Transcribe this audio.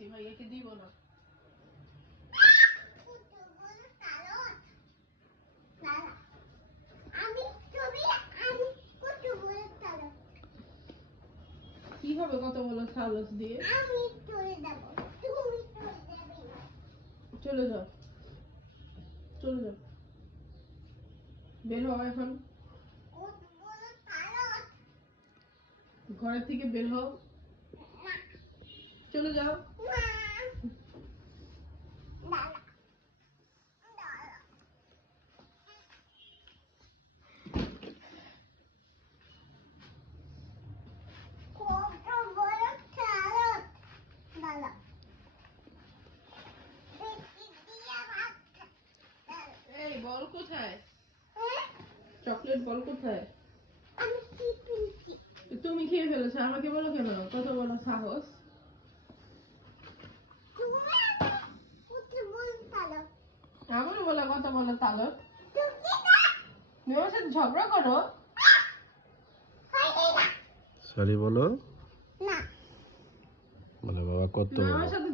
বলেছি ভাইয়াকে দিব না। কি হবে কত বড় সালস দিয়ে? চলে যাও, চলে যাও, বের হও এখন, ঘরের থেকে বের হও, চলে যাও। এই বল কোথায়? চকলেট বল কোথায়? তুমি খেয়ে ফেলেছো, আমাকে বলো কেন? কত বড় সাহস! আমার বলা কত বড় তালক? তুমি আমার সাথে ঝগড়া করো? সরি বলো না, বলে বাবা কত আমার সাথে